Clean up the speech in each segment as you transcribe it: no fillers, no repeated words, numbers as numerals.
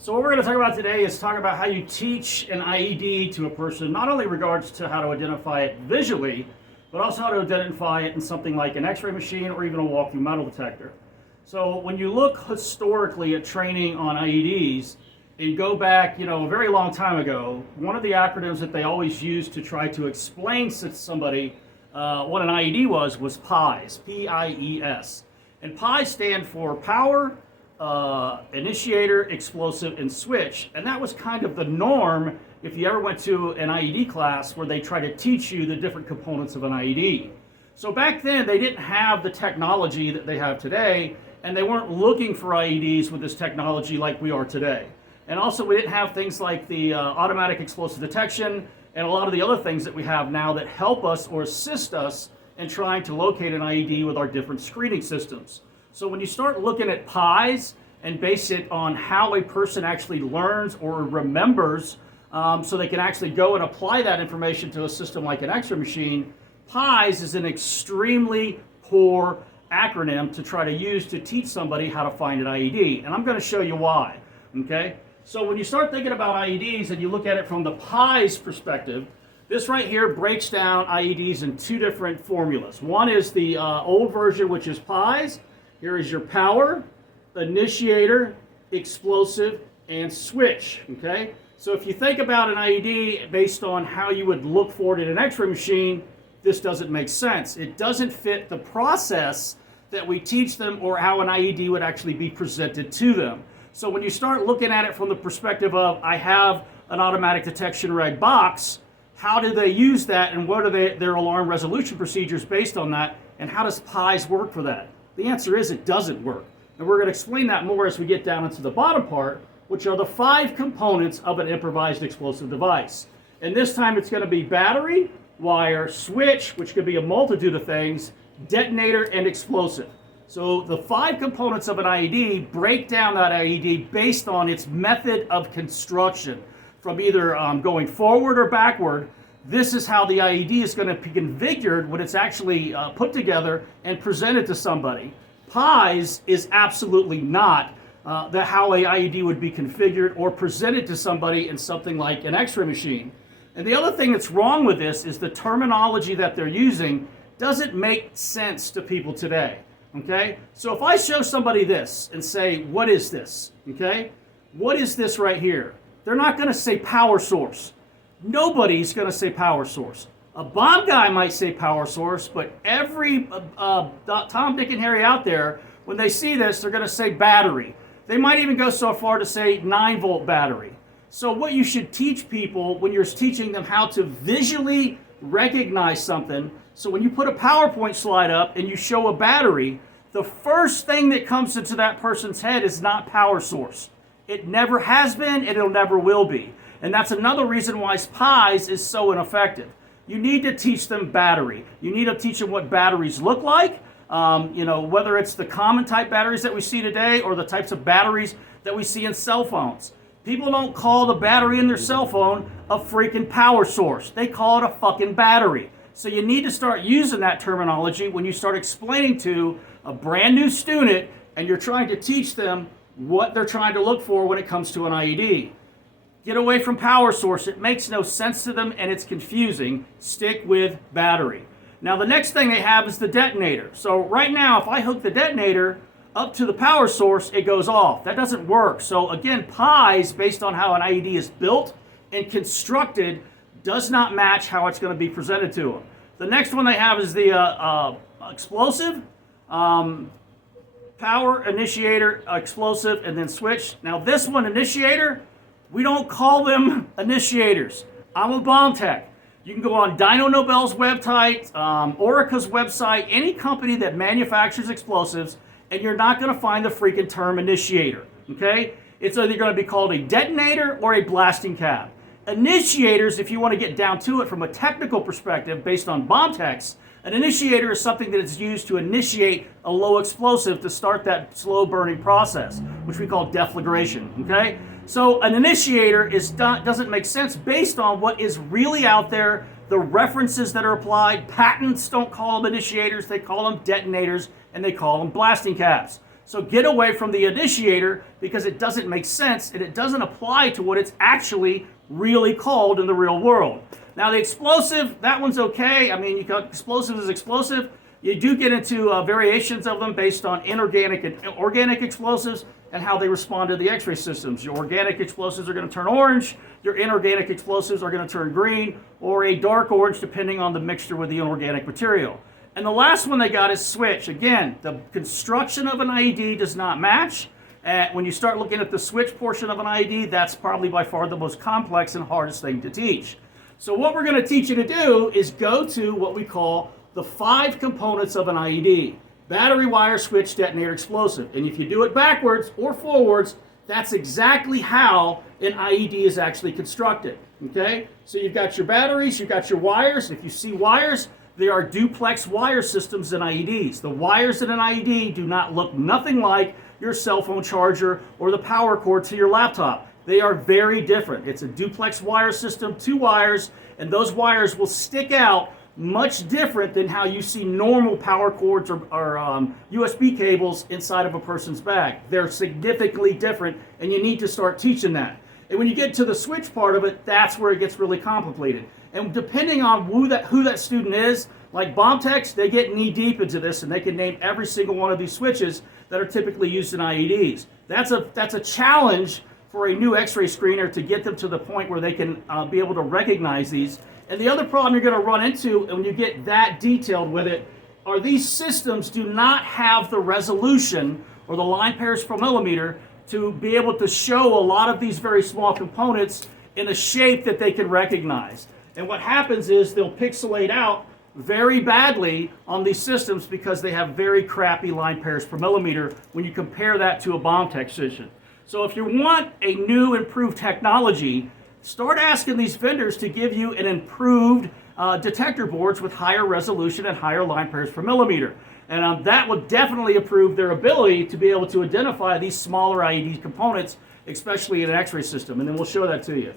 So what we're going to talk about today is talk about how you teach an IED to a person, not only in regards to how to identify it visually, but also how to identify it in something like an x-ray machine or even a walk-through metal detector. So when you look historically at training on IEDs, and go back, a very long time ago, one of the acronyms that they always used to try to explain to somebody what an IED was PIES, P-I-E-S. And PIES stand for power, initiator, explosive, and switch. And that was kind of the norm if you ever went to an IED class where they try to teach you the different components of an IED. So back then, they didn't have the technology that they have today, and they weren't looking for IEDs with this technology like we are today. And also, we didn't have things like the automatic explosive detection and a lot of the other things that we have now that help us or assist us in trying to locate an IED with our different screening systems. So when you start looking at PIES and base it on how a person actually learns or remembers so they can actually go and apply that information to a system like an X-ray machine, PIES is an extremely poor acronym to try to use to teach somebody how to find an IED. And I'm going to show you why. Okay? So when you start thinking about IEDs and you look at it from the PIES perspective, this right here breaks down IEDs in two different formulas. One is the old version, which is PIES. Here is your power, initiator, explosive, and switch. Okay? So if you think about an IED based on how you would look for it in an X-ray machine, this doesn't make sense. It doesn't fit the process that we teach them or how an IED would actually be presented to them. So when you start looking at it from the perspective of, I have an automatic detection red box, how do they use that and what are their alarm resolution procedures based on that, and how does PIES work for that? The answer is it doesn't work. And we're going to explain that more as we get down into the bottom part, which are the 5 components of an improvised explosive device. And this time it's going to be battery, wire, switch, which could be a multitude of things, detonator, and explosive. So the 5 components of an IED break down that IED based on its method of construction. From either going forward or backward, this is how the IED is going to be configured when it's actually put together and presented to somebody. PIES is absolutely not how an IED would be configured or presented to somebody in something like an X-ray machine. And the other thing that's wrong with this is the terminology that they're using doesn't make sense to people today. Okay? So if I show somebody this and say, what is this? Okay? What is this right here? They're not going to say power source. Nobody's going to say power source. A bomb guy might say power source, but every Tom, Dick, and Harry out there, when they see this, they're going to say battery. They might even go so far to say 9-volt battery. So what you should teach people when you're teaching them how to visually recognize something, so when you put a PowerPoint slide up and you show a battery, the first thing that comes into that person's head is not power source. It never has been, and it'll never will be. And that's another reason why PIES is so ineffective. You need to teach them battery. You need to teach them what batteries look like, whether it's the common type batteries that we see today or the types of batteries that we see in cell phones. People don't call the battery in their cell phone a freaking power source. They call it a fucking battery. So you need to start using that terminology when you start explaining to a brand new student and you're trying to teach them what they're trying to look for when it comes to an IED. Get away from power source. It makes no sense to them and it's confusing. Stick with battery. Now the next thing they have is the detonator. So right now, if I hook the detonator up to the power source, it goes off. That doesn't work. So again, PIES, based on how an IED is built and constructed, does not match how it's going to be presented to them. The next one they have is the explosive, power, initiator, explosive, and then switch. Now this one, initiator, we don't call them initiators. I'm a bomb tech. You can go on Dino Nobel's website, Orica's website, any company that manufactures explosives, and you're not going to find the freaking term initiator. Okay? It's either going to be called a detonator or a blasting cap. Initiators, if you want to get down to it from a technical perspective based on bomb techs, an initiator is something that is used to initiate a low explosive to start that slow burning process, which we call deflagration. Okay? So an initiator doesn't make sense based on what is really out there, the references that are applied. Patents don't call them initiators, they call them detonators, and they call them blasting caps. So get away from the initiator because it doesn't make sense and it doesn't apply to what it's actually really called in the real world. Now the explosive, that one's okay. I mean, you got explosive is explosive. You do get into variations of them based on inorganic and organic explosives and how they respond to the X-ray systems. Your organic explosives are going to turn orange, your inorganic explosives are going to turn green, or a dark orange depending on the mixture with the inorganic material. And the last one they got is switch. Again, the construction of an IED does not match. When you start looking at the switch portion of an IED, that's probably by far the most complex and hardest thing to teach. So what we're going to teach you to do is go to what we call the 5 components of an IED. Battery, wire, switch, detonator, explosive. And if you do it backwards or forwards, that's exactly how an IED is actually constructed. Okay? So you've got your batteries, you've got your wires. If you see wires, they are duplex wire systems in IEDs. The wires in an IED do not look nothing like your cell phone charger or the power cord to your laptop. They are very different. It's a duplex wire system, 2 wires, and those wires will stick out much different than how you see normal power cords or USB cables inside of a person's bag. They're significantly different, and you need to start teaching that. And when you get to the switch part of it, that's where it gets really complicated. And depending on who that student is, like bomb techs, they get knee deep into this, and they can name every single one of these switches that are typically used in IEDs. That's a challenge for a new X-ray screener to get them to the point where they can be able to recognize these. And the other problem you're going to run into when you get that detailed with it are these systems do not have the resolution or the line pairs per millimeter to be able to show a lot of these very small components in a shape that they can recognize. And what happens is they'll pixelate out very badly on these systems because they have very crappy line pairs per millimeter when you compare that to a bomb tech system. So if you want a new improved technology, start asking these vendors to give you an improved detector boards with higher resolution and higher line pairs per millimeter. And that will definitely improve their ability to be able to identify these smaller IED components, especially in an X-ray system. And then we'll show that to you.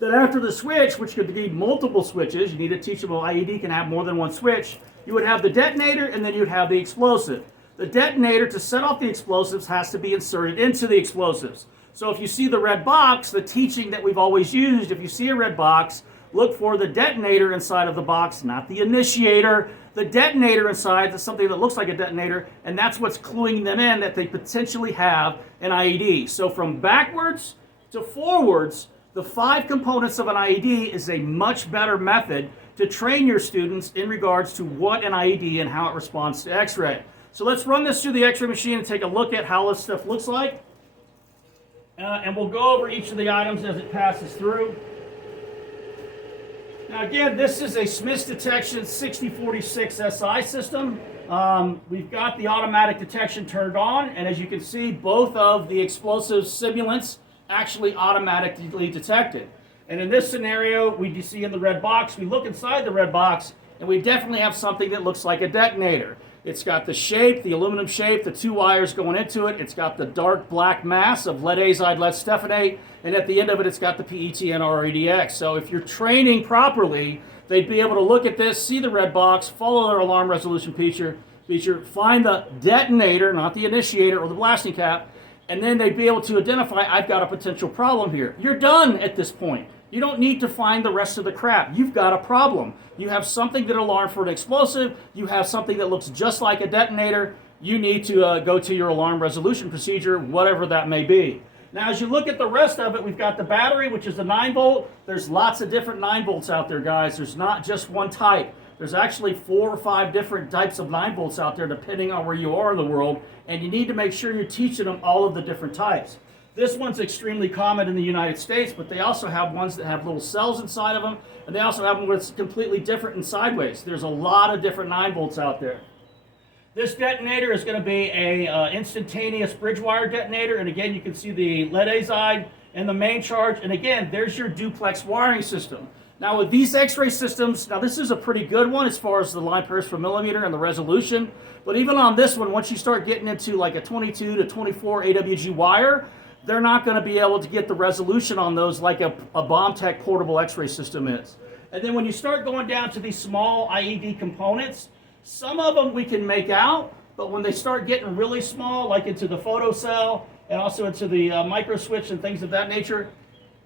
Then after the switch, which could be multiple switches, you need to teach them an IED can have more than one switch, you would have the detonator and then you'd have the explosive. The detonator to set off the explosives has to be inserted into the explosives. So if you see the red box, the teaching that we've always used, if you see a red box, look for the detonator inside of the box, not the initiator. The detonator inside is something that looks like a detonator, and that's what's cluing them in that they potentially have an IED. So from backwards to forwards, the 5 components of an IED is a much better method to train your students in regards to what an IED and how it responds to X-ray. So let's run this through the X-ray machine and take a look at how this stuff looks like. And we'll go over each of the items as it passes through. Now again, this is a Smiths Detection 6046 SI system. We've got the automatic detection turned on, and as you can see, both of the explosive simulants actually automatically detected. And in this scenario, we see in the red box, we look inside the red box, and we definitely have something that looks like a detonator. It's got the shape, the aluminum shape, the 2 wires going into it. It's got the dark black mass of lead azide, lead stephanate, and at the end of it, it's got the PETN REDX. So if you're training properly, they'd be able to look at this, see the red box, follow their alarm resolution feature, find the detonator, not the initiator or the blasting cap, and then they'd be able to identify, I've got a potential problem here. You're done at this point. You don't need to find the rest of the crap. You've got a problem. You have something that alarms for an explosive. You have something that looks just like a detonator. You need to go to your alarm resolution procedure, whatever that may be. Now, as you look at the rest of it, we've got the battery, which is the 9-volt. There's lots of different 9-volts out there, guys. There's not just one type. There's actually 4 or 5 different types of 9-volts out there, depending on where you are in the world. And you need to make sure you're teaching them all of the different types. This one's extremely common in the United States, but they also have ones that have little cells inside of them, and they also have them that's completely different and sideways. There's a lot of different 9-volts out there. This detonator is going to be a instantaneous bridge wire detonator, and again, you can see the lead azide and the main charge, and again, there's your duplex wiring system. Now with these X-ray systems, now this is a pretty good one as far as the line pairs per millimeter and the resolution, but even on this one, once you start getting into like a 22 to 24 AWG wire, they're not going to be able to get the resolution on those like a bomb tech portable X-ray system is. And then when you start going down to these small IED components, some of them we can make out, but when they start getting really small, like into the photocell and also into the micro switch and things of that nature,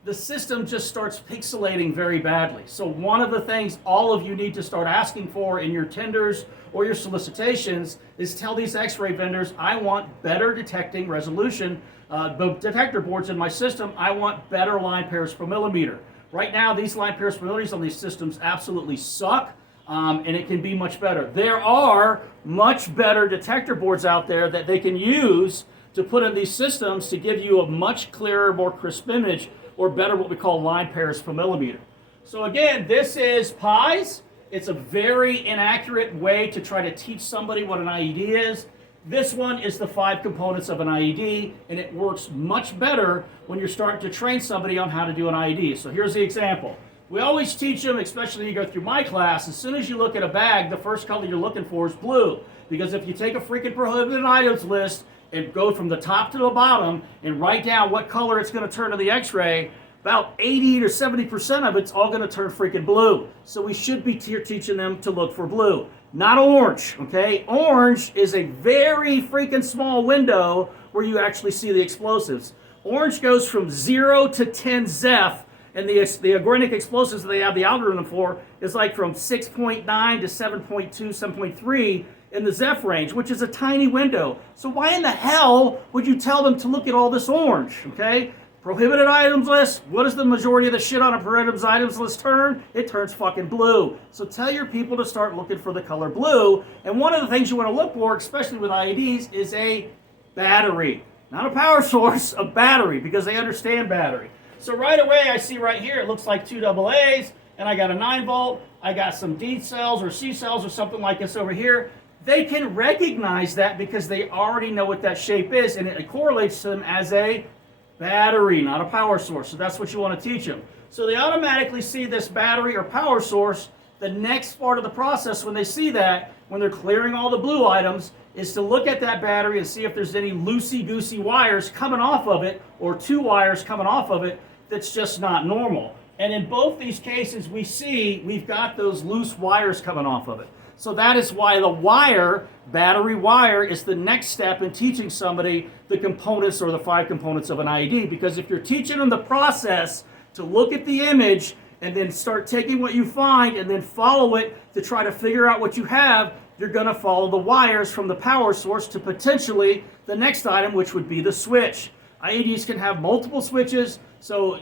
the system just starts pixelating very badly. So one of the things all of you need to start asking for in your tenders or your solicitations is tell these X-ray vendors, I want better detecting resolution. The detector boards in my system, I want better line pairs per millimeter. Right now, these line pairs per millimeters on these systems absolutely suck, and it can be much better. There are much better detector boards out there that they can use to put in these systems to give you a much clearer, more crisp image, or better what we call line pairs per millimeter. So again, this is PIES. It's a very inaccurate way to try to teach somebody what an IED is. This one is the 5 components of an IED, and it works much better when you're starting to train somebody on how to do an IED. So here's the example. We always teach them, especially when you go through my class, as soon as you look at a bag, the first color you're looking for is blue. Because if you take a freaking prohibited items list and go from the top to the bottom and write down what color it's going to turn to the X-ray, about 80 to 70% of it's all going to turn freaking blue. So we should be teaching them to look for blue, not orange, okay? Orange is a very freaking small window where you actually see the explosives. Orange goes from 0 to 10 Zeph, and the organic explosives that they have the algorithm for is like from 6.9 to 7.2, 7.3 in the Zeph range, which is a tiny window. So why in the hell would you tell them to look at all this orange, okay? Prohibited items list, what does the majority of the shit on a prohibited items list turn? It turns fucking blue. So tell your people to start looking for the color blue. And one of the things you want to look for, especially with IEDs, is a battery. Not a power source, a battery, because they understand battery. So right away, I see right here, it looks like 2 AA's, and I got a 9 volt, I got some D cells or C cells or something like this over here. They can recognize that because they already know what that shape is, and it correlates to them as a battery, not a power source. So that's what you want to teach them. So they automatically see this battery or power source. The next part of the process when they see that, when they're clearing all the blue items, is to look at that battery and see if there's any loosey-goosey wires coming off of it or 2 wires coming off of it that's just not normal. And in both these cases, we see we've got those loose wires coming off of it. So that is why the wire, battery wire, is the next step in teaching somebody the components or the 5 components of an IED. Because if you're teaching them the process to look at the image and then start taking what you find and then follow it to try to figure out what you have, you're going to follow the wires from the power source to potentially the next item, which would be the switch. IEDs can have multiple switches, so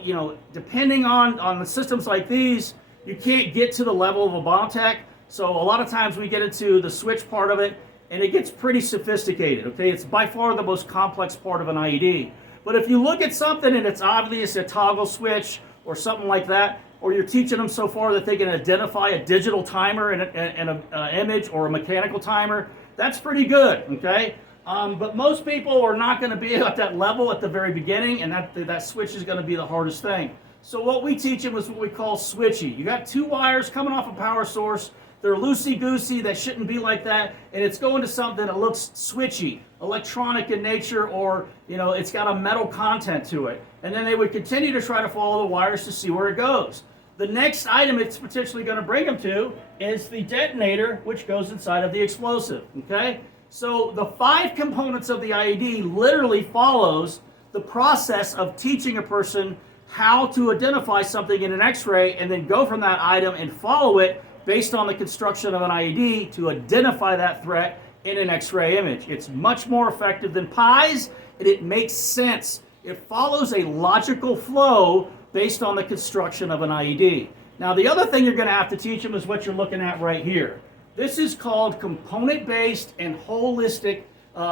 depending on the systems like these, you can't get to the level of a bomb tech. So a lot of times we get into the switch part of it, and it gets pretty sophisticated, okay? It's by far the most complex part of an IED. But if you look at something and it's obvious a toggle switch or something like that, or you're teaching them so far that they can identify a digital timer and an image or a mechanical timer, that's pretty good, okay? But most people are not going to be at that level at the very beginning, and that switch is going to be the hardest thing. So what we teach them is what we call switchy. You got 2 wires coming off a power source. They're loosey-goosey, they shouldn't be like that, and it's going to something that looks switchy, electronic in nature, or it's got a metal content to it. And then they would continue to try to follow the wires to see where it goes. The next item it's potentially going to bring them to is the detonator, which goes inside of the explosive, okay? So the 5 components of the IED literally follows the process of teaching a person how to identify something in an X-ray and then go from that item and follow it based on the construction of an IED to identify that threat in an X-ray image. It's much more effective than PIES, and it makes sense. It follows a logical flow based on the construction of an IED. Now, the other thing you're going to have to teach them is what you're looking at right here. This is called component-based and holistic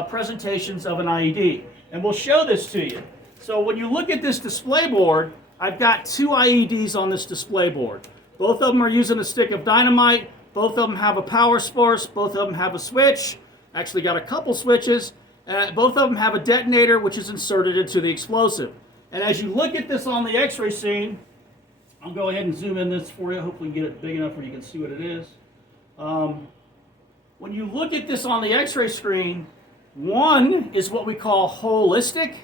presentations of an IED. And we'll show this to you. So when you look at this display board, I've got 2 IEDs on this display board. Both of them are using a stick of dynamite. Both of them have a power source. Both of them have a switch. Actually got a couple switches. Both of them have a detonator, which is inserted into the explosive. And as you look at this on the X-ray scene, I'll go ahead and zoom in this for you. Hopefully get it big enough where you can see what it is. When you look at this on the X-ray screen, one is what we call holistic.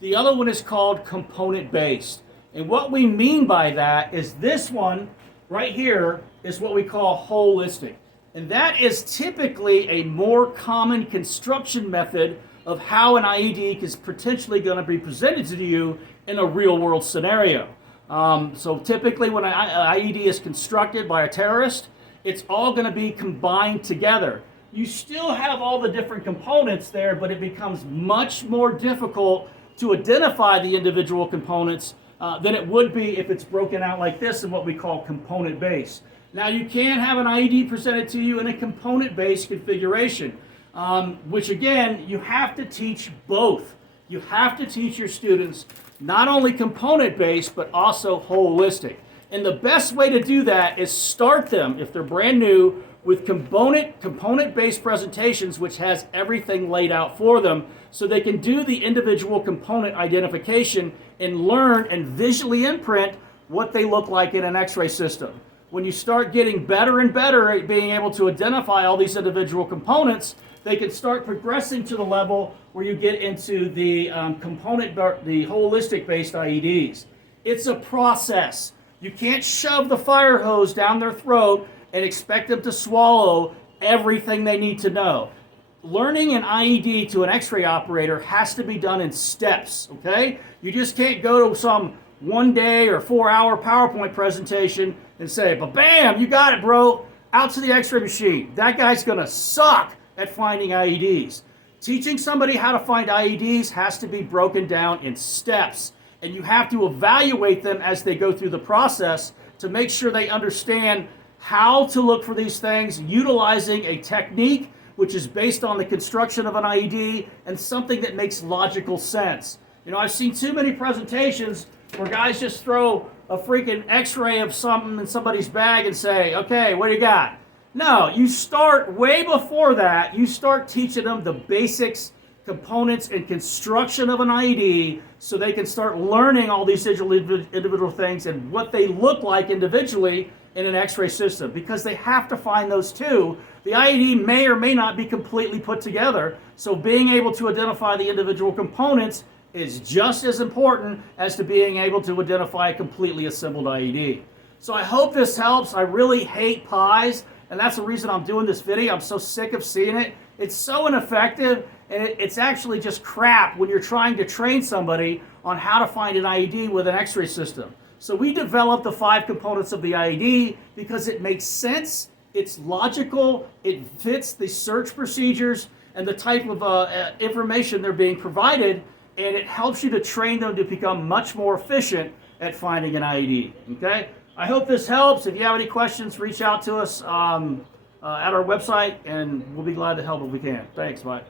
The other one is called component-based. And what we mean by that is this one right here is what we call holistic. And that is typically a more common construction method of how an IED is potentially going to be presented to you in a real world scenario. So typically when an IED is constructed by a terrorist, it's all going to be combined together. You still have all the different components there, but it becomes much more difficult to identify the individual components than it would be if it's broken out like this in what we call component base. Now you can have an IED presented to you in a component-based configuration, which again, you have to teach both. You have to teach your students not only component-based, but also holistic. And the best way to do that is start them, if they're brand new, with component-based presentations, which has everything laid out for them, so they can do the individual component identification and learn and visually imprint what they look like in an X-ray system. When you start getting better and better at being able to identify all these individual components, they can start progressing to the level where you get into the holistic-based IEDs. It's a process. You can't shove the fire hose down their throat and expect them to swallow everything they need to know. Learning an IED to an X-ray operator has to be done in steps, okay? You just can't go to some 1 day or 4 hour PowerPoint presentation and say, but bam, you got it, bro, out to the X-ray machine. That guy's gonna suck at finding IEDs. Teaching somebody how to find IEDs has to be broken down in steps, and you have to evaluate them as they go through the process to make sure they understand how to look for these things, utilizing a technique which is based on the construction of an IED and something that makes logical sense. You know, I've seen too many presentations where guys just throw a freaking X-ray of something in somebody's bag and say, okay, what do you got? No, you start way before that. You start teaching them the basics, components, and construction of an IED so they can start learning all these individual things and what they look like individually in an X-ray system, because they have to find those too. The IED may or may not be completely put together, so being able to identify the individual components is just as important as to being able to identify a completely assembled IED. So I hope this helps. I really hate PIES, and that's the reason I'm doing this video. I'm so sick of seeing it. It's so ineffective, and it's actually just crap when you're trying to train somebody on how to find an IED with an X-ray system. So we developed the 5 components of the IED because it makes sense, it's logical, it fits the search procedures and the type of information they're being provided, and it helps you to train them to become much more efficient at finding an IED. Okay? I hope this helps. If you have any questions, reach out to us at our website, and we'll be glad to help if we can. Thanks, bye.